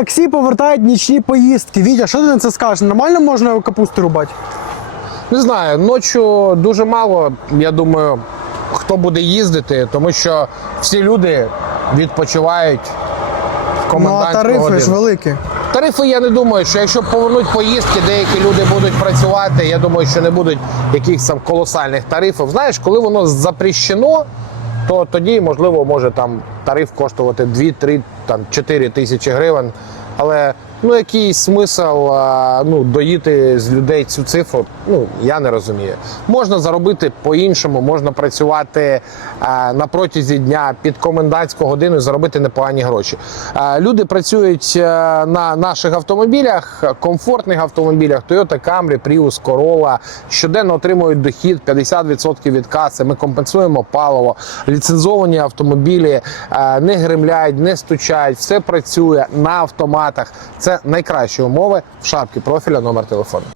таксі повертають нічні поїздки. Вітя, що ти на це скажеш? Нормально можна капусту рубати? Не знаю, ночі дуже мало. Я думаю, хто буде їздити, тому що всі люди відпочивають в Ну а комендантську тарифи годину. ж великі. Тарифи я не думаю, що якщо повернуть поїздки, деякі люди будуть працювати. Я думаю, що не будуть якихось там колосальних тарифів. Знаєш, коли воно запрещено, то тоді можливо може там тариф коштувати 2-3, там 4 тисячі гривень. Але ну який смисл ну, доїти з людей цю цифру? Ну я не розумію. Можна заробити по-іншому, можна працювати на протязі дня під комендантську годину і заробити непогані гроші. Люди працюють на наших автомобілях, комфортних автомобілях Toyota Camry, Prius, Corolla, щоденно отримують дохід 50% від каси. Ми компенсуємо паливо, ліцензовані автомобілі не гримляють, не стучать, все працює на автоматах. Найкращі умови в шапці профіля номер телефону.